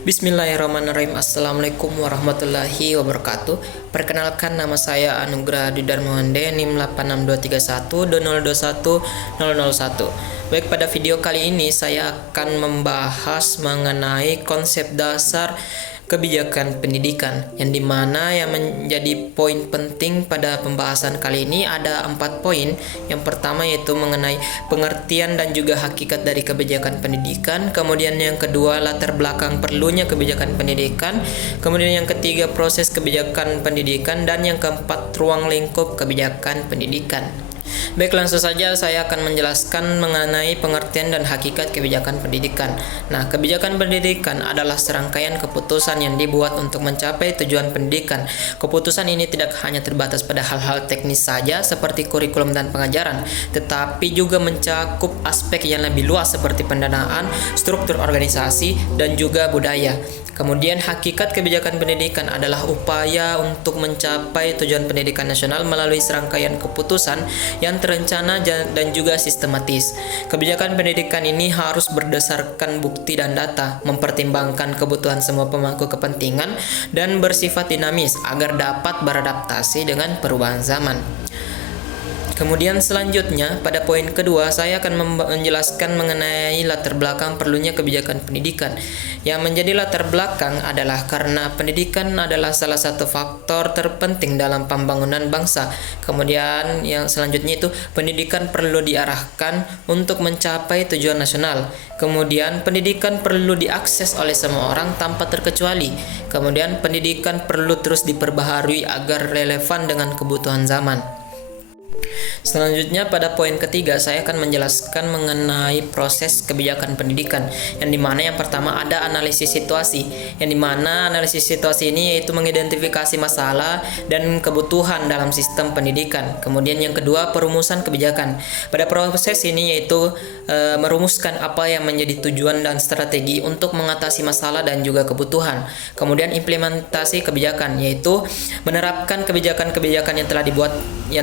Bismillahirrahmanirrahim. Assalamualaikum warahmatullahi wabarakatuh. Perkenalkan, nama saya Anugrah Didarmawande, NIM 86212021001. Baik, pada video kali ini saya akan membahas mengenai konsep dasar kebijakan pendidikan, yang dimana yang menjadi poin penting pada pembahasan kali ini ada 4 poin. Yang pertama yaitu mengenai pengertian dan juga hakikat dari kebijakan pendidikan, kemudian yang kedua latar belakang perlunya kebijakan pendidikan, kemudian yang ketiga proses kebijakan pendidikan, dan yang keempat ruang lingkup kebijakan pendidikan. Baik, langsung saja saya akan menjelaskan mengenai pengertian dan hakikat kebijakan pendidikan. Nah, kebijakan pendidikan adalah serangkaian keputusan yang dibuat untuk mencapai tujuan pendidikan. Keputusan ini tidak hanya terbatas pada hal-hal teknis saja seperti kurikulum dan pengajaran, tetapi juga mencakup aspek yang lebih luas seperti pendanaan, struktur organisasi, dan juga budaya. Kemudian hakikat kebijakan pendidikan adalah upaya untuk mencapai tujuan pendidikan nasional melalui serangkaian keputusan yang terencana dan juga sistematis. Kebijakan pendidikan ini harus berdasarkan bukti dan data, mempertimbangkan kebutuhan semua pemangku kepentingan, dan bersifat dinamis agar dapat beradaptasi dengan perubahan zaman. Kemudian selanjutnya pada poin kedua saya akan menjelaskan mengenai latar belakang perlunya kebijakan pendidikan. Yang menjadi latar belakang adalah karena pendidikan adalah salah satu faktor terpenting dalam pembangunan bangsa. Kemudian yang selanjutnya itu pendidikan perlu diarahkan untuk mencapai tujuan nasional. Kemudian pendidikan perlu diakses oleh semua orang tanpa terkecuali. Kemudian pendidikan perlu terus diperbaharui agar relevan dengan kebutuhan zaman. Selanjutnya pada poin ketiga saya akan menjelaskan mengenai proses kebijakan pendidikan, yang dimana yang pertama ada analisis situasi, yang dimana analisis situasi ini yaitu mengidentifikasi masalah dan kebutuhan dalam sistem pendidikan. Kemudian yang kedua perumusan kebijakan. Pada proses ini yaitu merumuskan apa yang menjadi tujuan dan strategi untuk mengatasi masalah dan juga kebutuhan. Kemudian implementasi kebijakan yaitu menerapkan kebijakan-kebijakan yang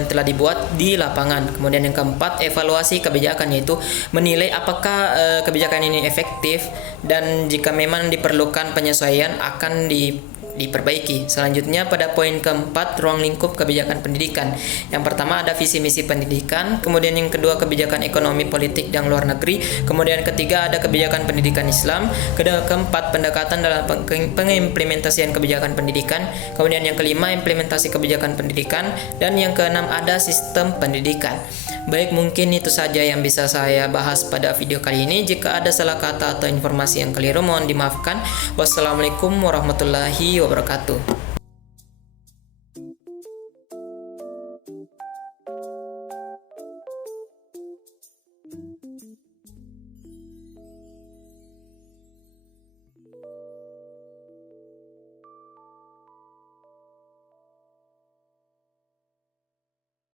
telah dibuat di lapangan. Kemudian yang keempat evaluasi kebijakan yaitu menilai apakah kebijakan ini efektif dan jika memang diperlukan penyesuaian akan diperbaiki. Selanjutnya pada poin keempat ruang lingkup kebijakan pendidikan. Yang pertama ada visi misi pendidikan, kemudian yang kedua kebijakan ekonomi politik dan luar negeri, kemudian ketiga ada kebijakan pendidikan Islam, keempat pendekatan dalam pengimplementasian kebijakan pendidikan, kemudian yang kelima implementasi kebijakan pendidikan, dan yang keenam ada sistem pendidikan. Baik, mungkin itu saja yang bisa saya bahas pada video kali ini. Jika ada salah kata atau informasi yang keliru mohon dimaafkan. Wassalamualaikum warahmatullahi wabarakatuh.